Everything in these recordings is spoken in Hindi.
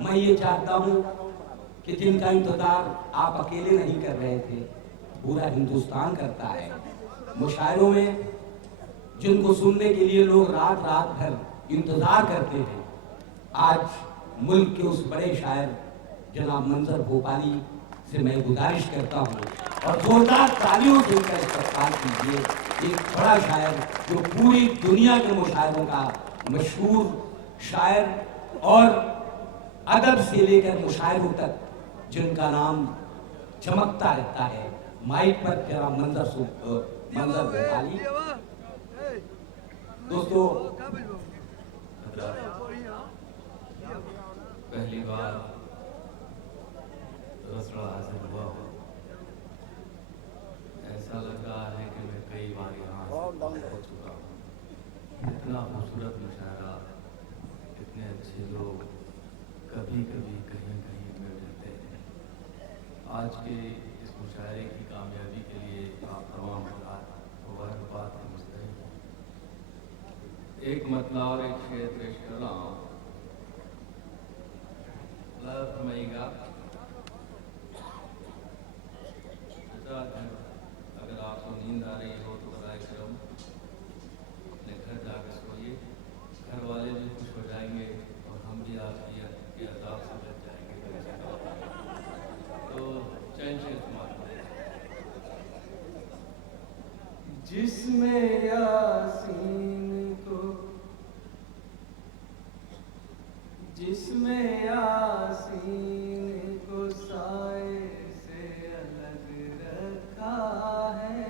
मैं ये चाहता हूँ कि जिनका इंतजार आप अकेले नहीं कर रहे थे, पूरा हिंदुस्तान करता है। मुशायरों में जिनको सुनने के लिए लोग रात रात भर इंतजार करते थे, आज मुल्क के उस बड़े शायर जनाब मंजर भोपाली से मैं गुजारिश करता हूँ और जोरदार तालियों से उनका इस्तकबाल कीजिए। एक बड़ा शायर जो पूरी दुनिया के मुशायरों का मशहूर शायर और अदब से लेकर मुशायरों तक जिनका नाम चमकता रहता है। माइक पर जनाब मंजर भोपाली। दोस्तों, पहली बार रसड़ा हाजिर हुआ हो, ऐसा लग रहा है कि मैं कई बार यहाँ हो चुका हूँ। इतना खूबसूरत मुशायरा, इतने अच्छे लोग कभी कभी कहीं कहीं मिल जाते हैं। आज के इस मुशायरे की कामयाबी के लिए आप तमाम मुबारकबाद के मुस्तहिक हैं। एक मतला और एक शेर पेश कर रहा हूँ। फरमाइएगा, अगर आपको नींद आ रही हो तो बराए करम अपने घर जाकर सोइए। घर वाले भी खुश हो जाएंगे और हम भी आपकी अदाब से बच जाएंगे। तो चैन से इस्तेमाल जिसमें यासीन को, जिसमें यासीन को साए से अलग रखा है,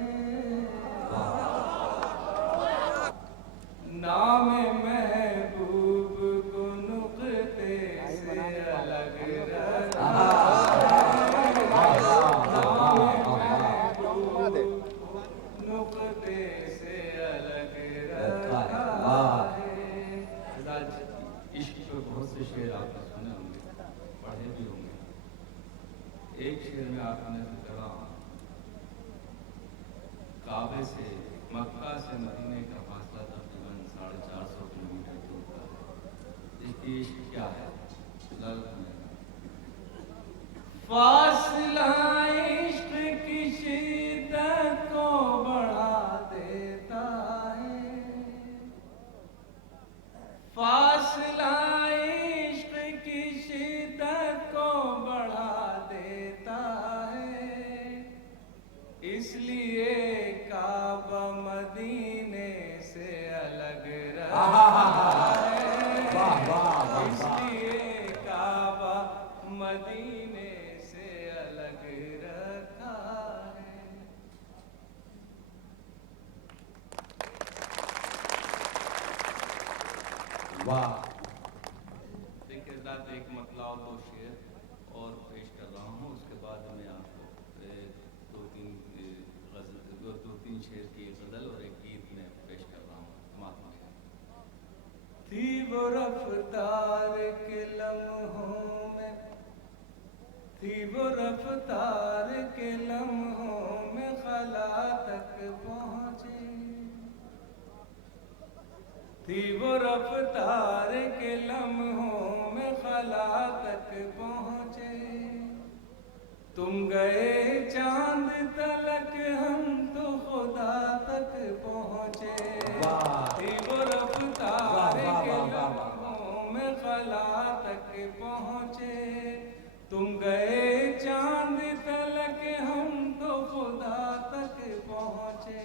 नाम महबूब को नुक्ते से अलग रखा है, नुक्ते से अलग रखा है। इश्क पे बहुत से शेर आपने सुने होंगे, पढ़े भी होंगे। एक शेर में आपने कहा, काबे से मक्का से मदीने का फासला तकरीबन 450 किलोमीटर दूर का है। देखिए इश्क क्या है। फासला इश्क की शिद्दत को बढ़ा देता है, फासला इश्क की शिद्दत को बढ़ा देता है। इसलिए काबा मदीने से अलग रखा है, इसलिए काबा मदीने से अलग रखा है। वाह। देखिए ज़ात एक मतला और दो शेर और पेश कर रहा हूँ। उसके बाद मैं आपको दो तीन शेर की गज़ल और एक गीत में पेश कर रहा हूँ। माफ़ थी वो रफ्तार के लम्हों में, थी वो रफ्तार के लम्हों में खला तक पहुँची, थी वो रफ्तार के लम्हों में खला तक पहुँचे। तुम गए चांद तलक, हम तो खुदा तक पहुँचे। थी वो रफ्तार के लम्हों में खला तक पहुँचे। तुम गए चांद तलक, हम तो खुदा तक पहुँचे।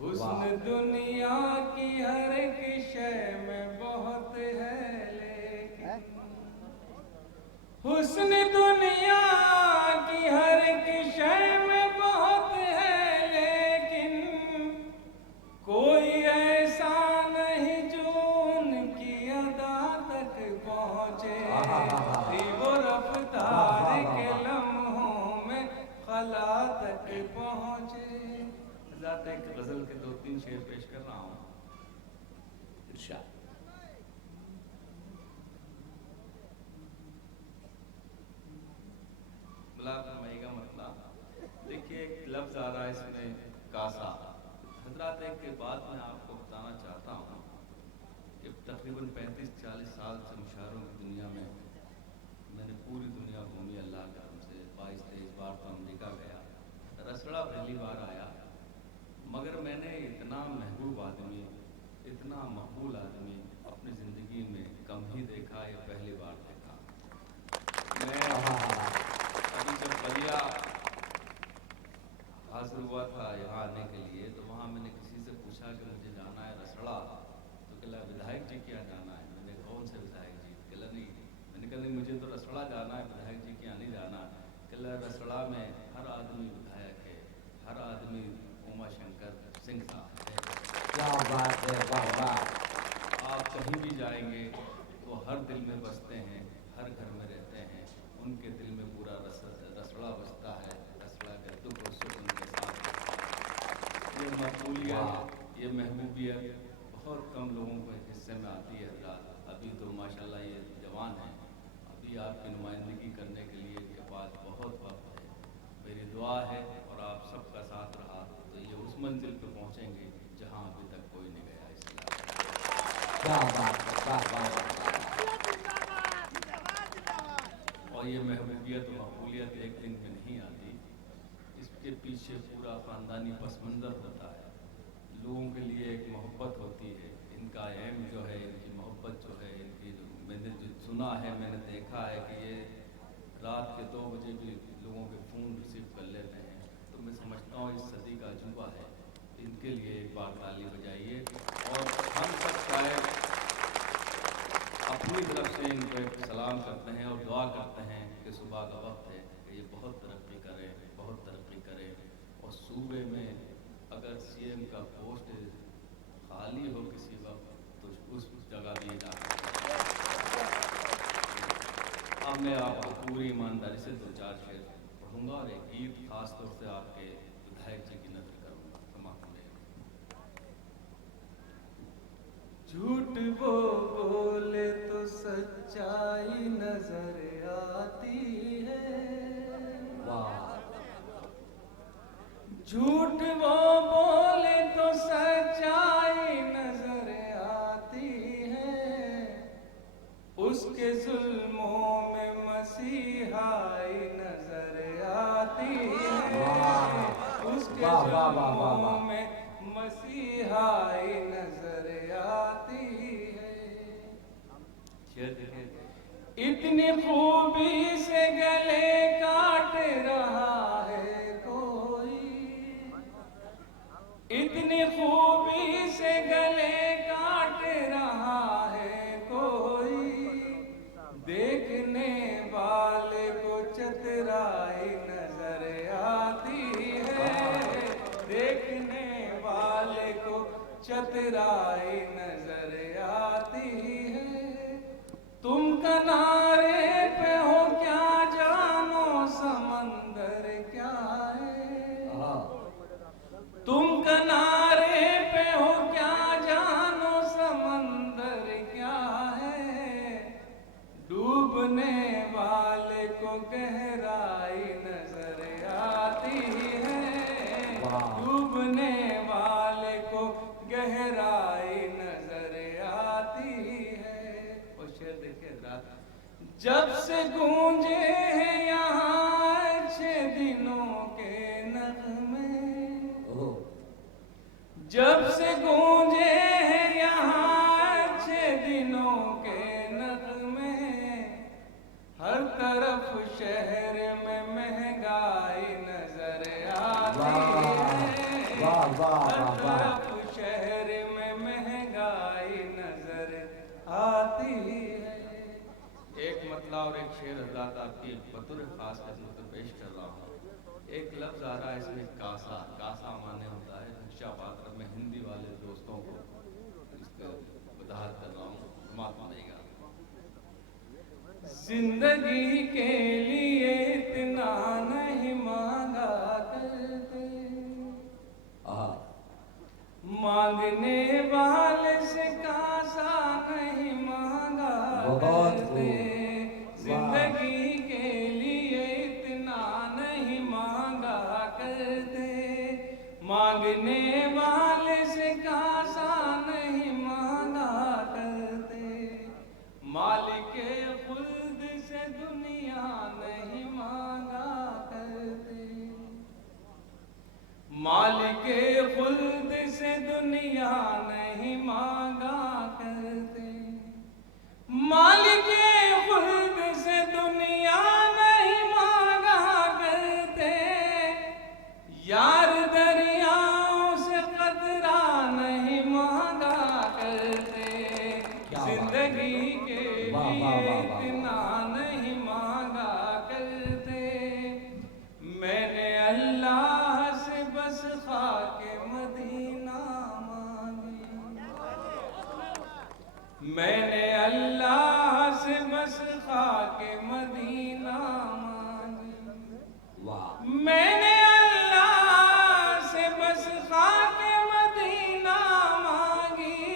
हुस्न दुनिया की हर एक शय में बहुत है, लेकिन हुस्न दुनिया की हर एक शय में बहुत है, लेकिन कोई ऐसा नहीं जो उनकी अदा तक पहुँचे। थी वो रफ्तार के लम्हों में खला तक पहुँचे। ज़ात एक गज़ल के दो तीन शेर पेश कर रहा हूँ। इरशाद। फरमाइएगा मतलब। देखिए एक लफ्ज़ आ रहा है इसमें, कासा। हजरात एक बात मैं आपको बताना चाहता हूँ कि तकरीबन 35-40 साल से मुशायरों की दुनिया में आदमी, इतना मकबूल आदमी अपनी ज़िंदगी में कम ही देखा या पहली बार देखा। मैं अभी जब बलिया हाजिर हुआ था यहाँ आने के लिए, तो वहाँ मैंने किसी से पूछा कि मुझे जाना है रसड़ा, तो कहला विधायक जी क्या जाना है। मैंने कौन से विधायक जी? कहला नहीं। मैंने कहा नहीं, मुझे तो रसड़ा जाना है, विधायक जी क्या नहीं जाना। कहला रसड़ा में हर आदमी विधायक है, हर आदमी उमाशंकर सिंह साहब है। क्या बात है, वाह वाह। आप कहीं भी जाएंगे वो हर दिल में बसते हैं, हर घर में रहते हैं, उनके दिल में पूरा रसड़ा बसता है, रसड़ा के दुख और सुख उनके साथ। ये मकबूलियत, ये महबूबियत बहुत कम लोगों के हिस्से में आती है हज़रात। अभी तो माशाल्लाह ये जवान हैं, अभी आपकी नुमाइंदगी करने के लिए इनके पास बहुत वक्त है। मेरी दुआ है और आप सबका साथ रहा तो ये उस मंजिल पे पहुँचेंगे जहाँ अभी तक कोई नहीं गया। इसलिए क्या बात है, वाह वाह। और ये महबूबियत और मकबूलियत एक दिन में नहीं आती, इसके पीछे पूरा ख़ानदानी पस मंज़र होता है। लोगों के लिए एक मोहब्बत होती है, इनका एम जो है, इनकी मोहब्बत जो है, इनकी मैंने जो सुना है, मैंने देखा है कि ये रात के 2 बजे भी लोगों के फ़ोन रिसीव कर लेते हैं। तो मैं समझता हूँ इस सदी का अजूबा है। इनके लिए एक बार ताली बजाइए और हम सब शायद अपनी तरफ से इनको एक सलाम करते हैं और दुआ करते हैं कि सुबह का वक्त है कि ये बहुत तरक्की करें, बहुत तरक्की करें। और सूबे में अगर सीएम का पोस्ट खाली हो किसी वक्त तो उस जगह भी जा सकते हैं। अब मैं आपको पूरी ईमानदारी से 2-4 शेर पढ़ूंगा और एक गीत खास तौर से आपके विधायक जी की नकल करूँगा। समाप्त में झूठ वो बोले तो सच्चाई नजर आती है, झूठ वो बोले तो सच्चाई नजर आती है, उसके जुल्मों में मसीहाई नजर आती है, उसके जुल्मों में मसीहाई नजर आती है। शेर देखें। इतनी खूबी से गले काट रहा है कोई, इतनी खूबी से गले काट रहा है कोई, देखने वाले को चतुराई नजर आती है, देखने वाले को चतुराई नजर आती है। तुम किनारे पे हो क्या जानो समंदर क्या है, तुम किनारे पे हो क्या जानो समंदर क्या है, डूबने वाले को गहराई नजर आती है, डूबने वाले को गहराई नजर आती है। और शेर देखिए रात, जब से गूंजे हैं यहाँ अच्छे दिनों के नगमे, जब से गूंजे हैं यहाँ अच्छे दिनों के नगमे, हर तरफ शहर में महंगाई नजर आती है, हर तरफ शहर में महंगाई नजर आती है। एक मतला और एक शेर हज़रात आपकी बतौर खास खिदमत में पेश कर रहा हूँ। एक लफ्ज़ आ रहा है इसमें कासा, कासा माने होता है भिक्षा पात्र। में हिंदी वाले दोस्तों को इसका वजाहत कर रहा हूँ, समाप्त मानेगा। जिंदगी के लिए इतना नहीं मांगा करते, मांगने वाले से कासा नहीं मांगा करते, जिंदगी के लिए इतना नहीं मांगा करते, मांगने वाले से कासा नहीं मांगा करते, मालिक खुल्द से दुनिया नहीं मांगा करते, मालिक खुल्द से दुनिया के मदीना मांगी। वाह मैंने अल्लाह से बस खाके मदीना मांगी।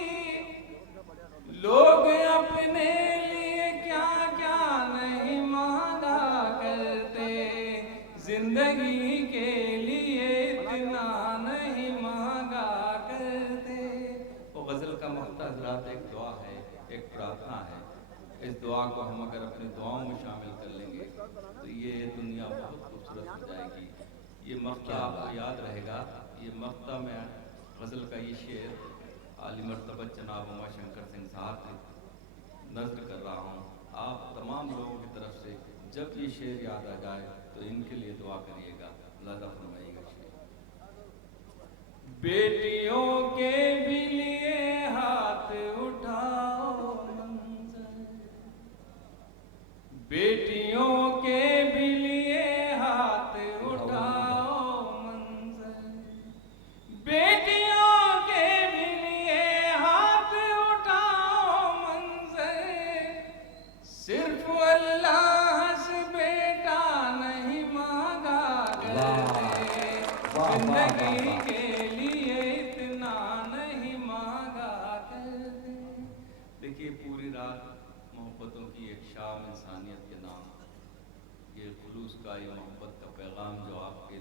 लोग अपने लिए क्या क्या नहीं मांगा करते, जिंदगी के लिए इतना नहीं मांगा करते। वो गज़ल का मक्ता हज़रात एक दुआ है, एक प्रार्थना है। इस दुआ को हम अगर अपनी दुआओं में शामिल कर लेंगे तो ये दुनिया बहुत खूबसूरत हो जाएगी। ये मक्ता आपको याद रहेगा। ये मक्ता में गज़ल का ये शेर आली मर्तबत जनाब उमा शंकर सिंह साहब की नज़र कर रहा हूँ। आप तमाम लोगों की तरफ से जब ये शेर याद आ जाए तो इनके लिए दुआ करिएगा। लादा फरमाइएगा शेर। बेटियों के भी लिए हाथ उठाओ मंजर, बेटियों के भी लिए हाथ उठाओ मंजर, बेटियों के भी लिए हाथ उठाओ मंजर। सिर्फ अल्लाह से बेटा नहीं मांगा करते, जिंदगी के लिए इतना नहीं मांगा करते। देखिए पूरी रात मोहब्बतों की एक शाम इंसानियत के नाम, ये खुलूस का, ये मोहब्बत का पैगाम जो आपके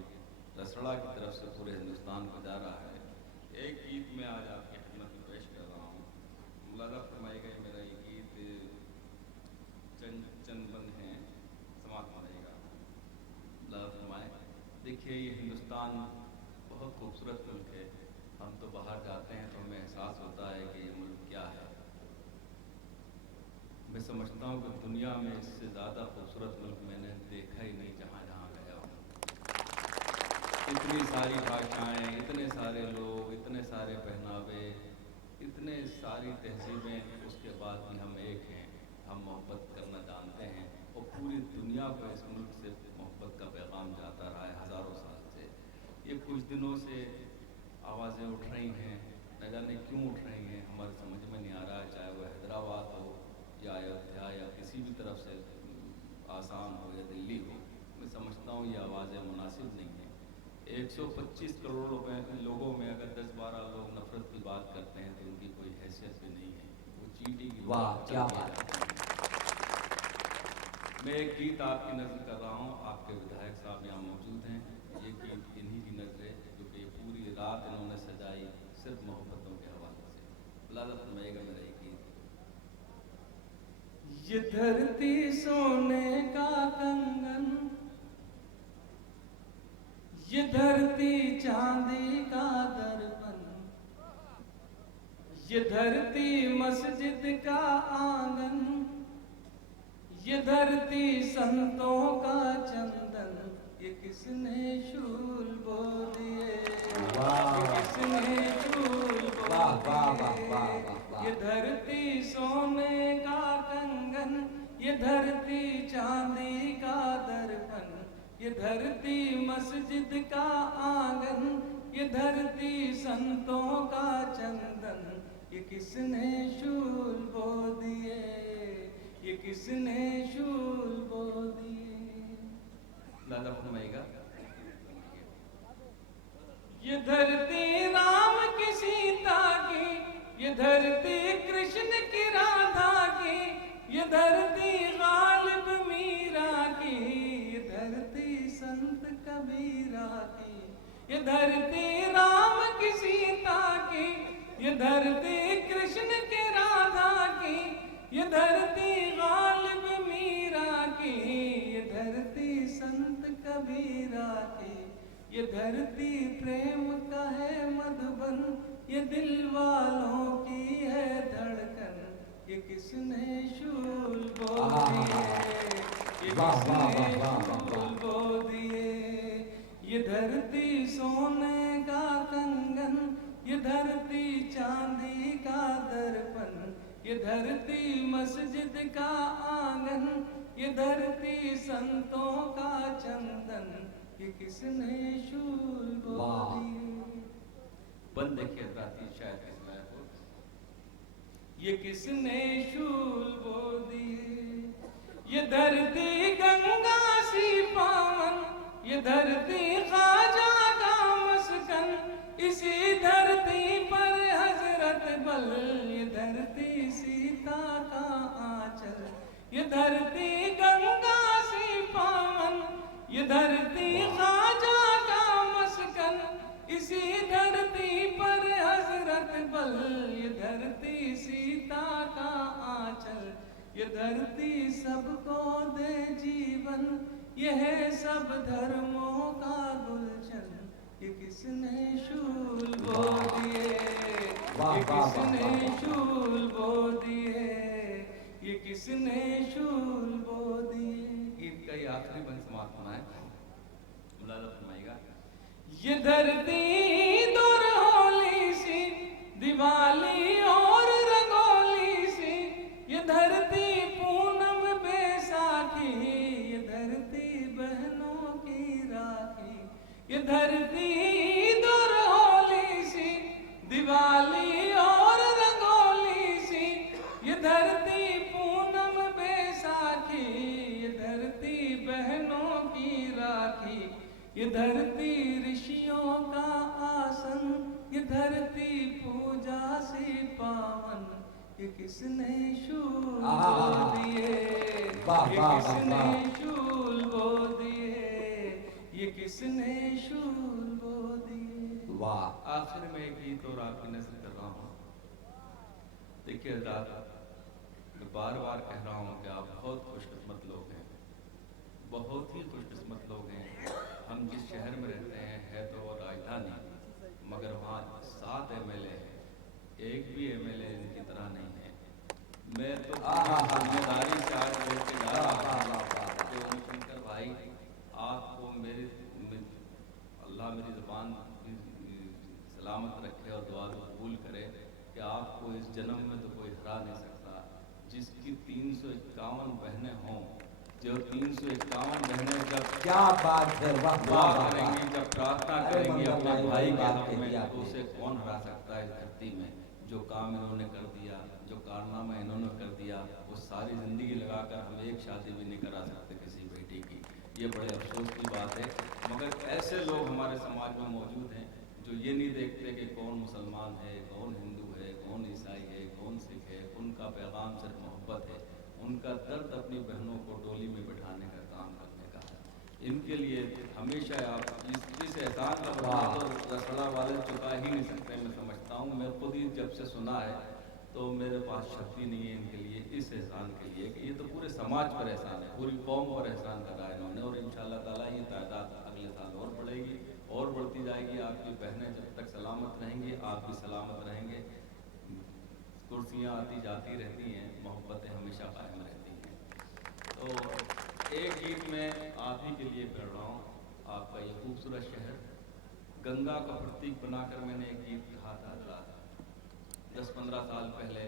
रसड़ा की तरफ से पूरे हिंदुस्तान को जा रहा है। एक गीत में आज आपकी खिदमत में पेश कर रहा हूँ। मुलाजा फरमाइएगा ये मेरा ये गीत चंद बंद हैं, समाप्त हो जाएगा। मुलाजा फरमाए। देखिए ये हिंदुस्तान बहुत खूबसूरत मुल्क है। हम तो बाहर जाते हैं तो हमें एहसास होता है कि ये मुल्क क्या है। मैं समझता हूँ कि दुनिया में इससे ज़्यादा खूबसूरत मुल्क मैंने देखा ही नहीं जहाँ जहाँ गया हूँ। इतनी सारी भाषाएं, इतने सारे लोग, इतने सारे पहनावे, इतने सारी तहजीबें, उसके बाद भी हम एक हैं। हम मोहब्बत करना जानते हैं और पूरी दुनिया को इस मुल्क से मोहब्बत का पैगाम जाता रहा है हज़ारों साल से। ये कुछ दिनों से आवाज़ें उठ रही हैं, न जाने क्यों उठ रही हैं, हमारे समझ में नहीं आ रहा है। चाहे वह हैदराबाद हो या अयोध्या या किसी भी तरफ से, आसाम हो या दिल्ली हो, मैं समझता हूँ ये आवाज़ें मुनासिब नहीं हैं। 125 करोड़ लोगों में अगर 10-12 लोग नफरत की बात करते हैं तो उनकी कोई हैसियत भी नहीं है। वो चींटी की वाह क्या चल बात है। मैं एक गीत आपकी नज़र कर रहा हूँ। आपके विधायक साहब यहाँ मौजूद हैं। ये गीत इन्हीं की नज़र है जो कि पूरी रात इन्होंने सजाई सिर्फ मोहब्बतों के हवाले से। लाला फरमाइएगा मेरा ये गीत। ये धरती सोने का कंगन, ये धरती चांदी का दर्पण, ये धरती मस्जिद का आंगन, ये धरती संतों का चंदन, ये किसने शूल बो दिए, ये किसने शूल बो दिए। ये धरती सोने का कंगन, ये धरती चांदी का दर्पण, ये धरती मस्जिद का आंगन, ये धरती संतों का चंदन, ये किसने शूल बो दिए, ये किसने शूल बो दिए। लाला फरमाइएगा। ये धरती राम की सीता की, ये धरती कृष्ण की राधा की, ये धरती गालिब मीरा की, ये धरती संत कबीरा की, ये धरती राम की सीता की, ये धरती कृष्ण की राधा की, ये धरती गालिब मीरा की, ये धरती संत कबीरा की, ये धरती प्रेम का है मधुबन, ये दिल वालों की है धड़कन, ये किसने शूल बो दिए, ये किसने शूल बो दिए। ये धरती सोने का कंगन, ये धरती चांदी का दर्पण, ये धरती मस्जिद का आंगन, ये धरती संतों का चंदन, ये किसने शूल बो दिए। बंद देखिए राती शायद इस लायक हो। ये किसने शूल बो दिए। ये धरती गंगा सी पावन, ये धरती ख्वाजा का मस्कन, इसी धरती पर हजरत बल, ये धरती सीता का आंचल। ये धरती गंगा सी पावन, ये धरती ख्वाजा का मस्कन, इसी धरती पर हजरत बल, ये धरती सीता का आंचल। ये धरती सबको दे जीवन, ये है सब धर्मों का गुलशन। ये किसने शूल बो दिए, ये किसने शूल बो दिए, ये किसने शूल बो दिए। गीत का ये आखिरी बंद समाप्त होना है, मुलाजा फरमाइएगा। ये धरती दूर होली सी, दिवाली और रंगोली सी, ये धरती पूनम बैसाखी, ये धरती बहनों की राखी। ये धरती दूर होली सी, दिवाली और रंगोली सी, ये धरती पूनम बैसाखी, ये धरती बहनों की राखी। ये धरती ऋषियों का आसन, ये धरती पूजा से पावन। ये किसने शूल बो दिए, ये किसने शूल बो दिए, ये किसने शूल बो दिए। वाह। आखिर में एक गीत और आपकी नजर कर रहा हूँ। देखिए हज़रात, मैं बार बार कह रहा हूँ कि आप बहुत खुशकिस्मत लोग हैं, बहुत ही खुशकिस्मत लोग हैं। हम जिस शहर में रहते हैं है तो वो राजधानी, मगर वहाँ 7 MLA हैं, एक भी MLA इनकी तरह नहीं है। मैं तो जिम्मेदारी से आज बोल के जा रहा हूँ कि उनकर भाई आपको मेरे अल्लाह मेरी ज़ुबान सलामत रखे और दुआ कबूल करे कि आपको इस जन्म में तो कोई हरा नहीं सकता। जिसकी 351 बहनें हों, जो 351 बहनें जब क्या बात है, वाह दुआ वाह करेंगी, जब प्रार्थना करेंगी अपने भाई के हक में, तो उसे कौन हरा सकता है इस धरती में। जो काम इन्होंने कर दिया, जो कारनामा इन्होंने कर दिया, वो सारी ज़िंदगी लगाकर हम एक शादी भी नहीं करा सकते किसी बेटी की। ये बड़े अफसोस की बात है। मगर ऐसे लोग हमारे समाज में मौजूद हैं जो ये नहीं देखते कि कौन मुसलमान है, कौन हिंदू है, कौन ईसाई है, कौन सिख है। उनका पैगाम सिर्फ मोहब्बत है, उनका दर्द अपनी बहनों को डोली में बिठाने का काम करने का है। इनके लिए हमेशा आप इस एहसान का बदला तो रसड़ा वाले चुका ही नहीं सकते। मैं समझता हूँ, मैं खुद ही जब से सुना है तो मेरे पास शब्द ही नहीं है इनके लिए, इस एहसान के लिए कि ये तो पूरे समाज पर एहसान है, पूरी कौम पर एहसान करा है इन्होंने। और इंशाअल्लाह ताला ये तादाद अगले साल और बढ़ेगी और बढ़ती जाएगी। आपकी बहनें जब तक सलामत रहेंगी, आप भी सलामत रहेंगे। कुर्सियाँ आती जाती रहती हैं, मोहब्बतें हमेशा कायम रहती हैं। तो एक गीत में आप ही के लिए पढ़ रहा हूँ। आपका ये खूबसूरत शहर गंगा का प्रतीक बनाकर मैंने एक गीत कहा था 10-15 साल पहले।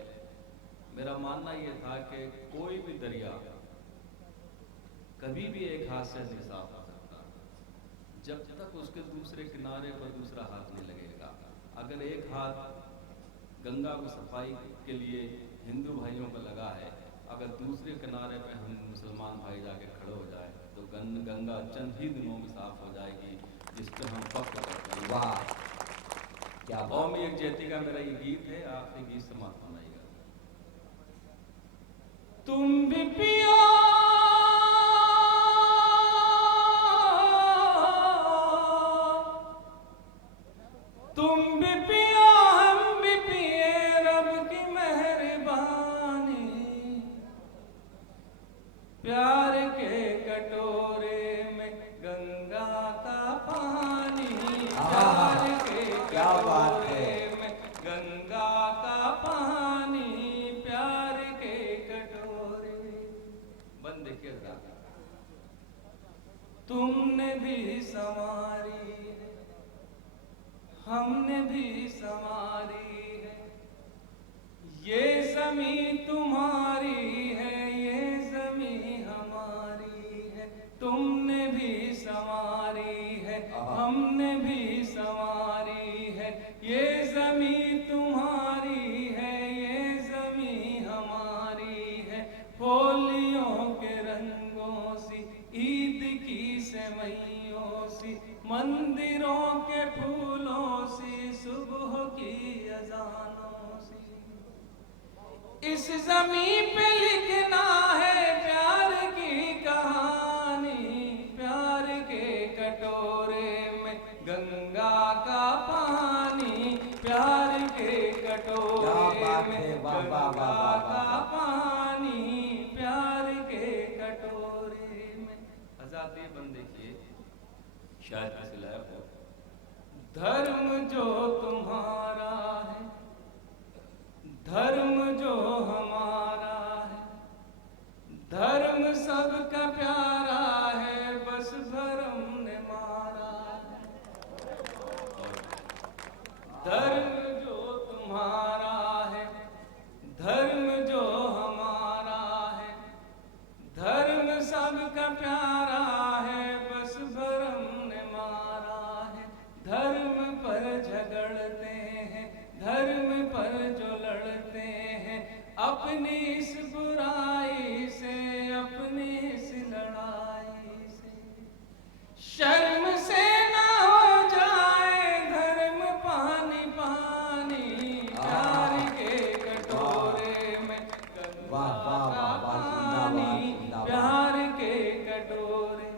मेरा मानना ये था कि कोई भी दरिया कभी भी एक हाथ से नहीं साफ हो सकता जब तक उसके दूसरे किनारे पर दूसरा हाथ नहीं लगेगा। अगर एक हाथ गंगा को सफाई के लिए हिंदू भाइयों का लगा है, अगर दूसरे किनारे पे हम मुसलमान भाई जाके खड़े हो जाए तो गंगा चंद ही दिनों में साफ हो जाएगी, जिस पर हम फख्र करते हैं। वाह, क्या कौमी यकजहती का मेरा ये गीत है। आप ये गीत समाप्त बनाइएगा। तुम भी पियो तुम भी पियो हम भी पिए, रब की मेहरबानी। प्यार के कटोरे में गंगा का पानी, प्यार के कटोरे में गंगा का पानी, प्यार के कटोरे। बंद देखिए जरा। तुमने भी संवारी है, हमने भी संवारी है, ये ज़मीं तुम्हारी है, ये ज़मीं हमारी है। तुमने भी संवारी है, हमने भी संवारी है, ये ज़मीं तुम्हारी है, ये ज़मीं हमारी है। होलियों के सेवइयों सी, मंदिरों के फूलों सी, सुबह की अजानों सी। इस ज़मीं पे लिखना है प्यार की कहानी, प्यार के कटोरे में गंगा का पानी, प्यार के कटोरे में गंगा का पानी, प्यार के कटोरे में। आजादी बंद देखिए, शायद किसी लायक हो। धर्म जो तुम्हारा है, धर्म जो हमारा है, धर्म सबका प्यारा है, बस धर्म ने मारा है। धर्म जो तुम्हारा है, धर्म जो हमारा है, धर्म सबका प्यारा है, बस धर्म ने मारा है। धर्म पर झगड़ते हैं, धर्म पर जो लड़ते हैं, अपनी इस बुराई से, अपनी इस लड़ाई से। शर्म से ना हो जाए धर्म पानी पानी, प्यार के कटोरे में गंगा का पानी, प्यार के कटोरे।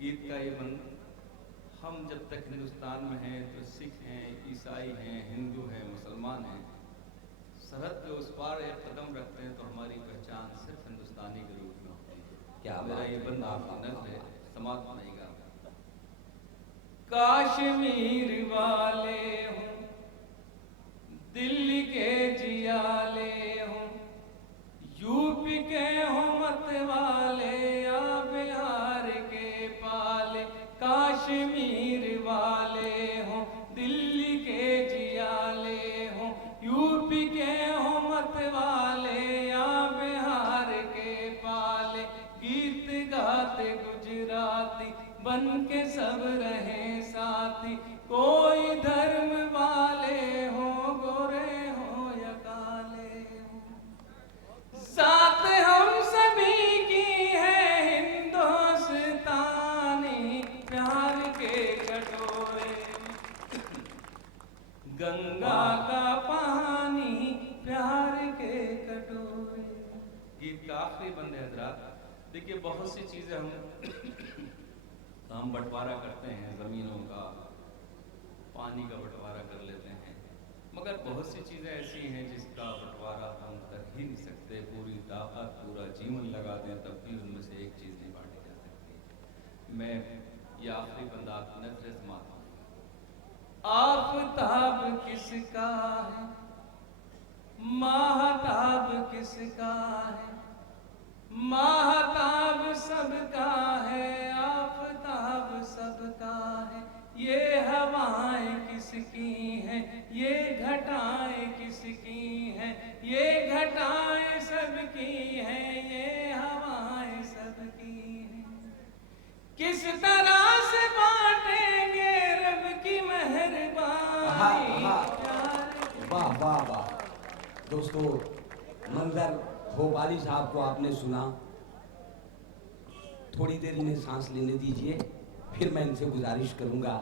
गीत का ये बंद, हम जब तक हिंदुस्तान में हैं तो सिख हैं, ईसाई हैं, हिंदू हैं, मुसलमान हैं, सरहद के उस पार एक कदम रखते हैं तो हमारी पहचान सिर्फ हिंदुस्तानी के रूप में होती है। क्या मेरा बात ये है, बंद वाह, आपको वाह, नज़र है, वाह। समाप्त नहीं गा। काश्मीर वाले हों, दिल्ली के जियाले हों, यूपी के हों मत वाले, या बिहार के पाले। काश्मीर वाले हों, दिल्ली के जियाले हों, यूपी के हों मत वाले, या बिहार के पाले। गीत गाते गुजराती बन के सब रहे साथी, कोई धर्म वाले हो, गोरे हो या काले हो। साथ हम सभी की है हिंदुस्तानी, प्यार के कटोरे में गंगा का पानी, प्यार के कटोरे। गीत का आखिरी बंद है हजरात। देखिए बहुत सी चीज़ें हम बंटवारा करते हैं, ज़मीनों का, पानी का बंटवारा कर लेते हैं, मगर बहुत सी चीज़ें ऐसी हैं जिसका बंटवारा हम कर ही नहीं सकते। पूरी ताकत, पूरा जीवन लगा दें तब भी उनमें से एक चीज़ नहीं बांटी जा सकती। मैं ये आखिरी बंदा आपकी नजर समाता हूँ। आफताब किसका है, महताब किसका है, महताब सबका है, आफताब सबका है। ये हवाएं किसकी हैं, ये घटाएं किसकी हैं, ये घटाएं सबकी हैं, ये हवाएं सबकी हैं। किस तरह से बांटेंगे रब की मेहरबानी, वाह वाह वाह। दोस्तों, मंजर भोपाली साहब को आपने सुना। थोड़ी देर इन्हें सांस लेने दीजिए, फिर मैं इनसे गुजारिश करूंगा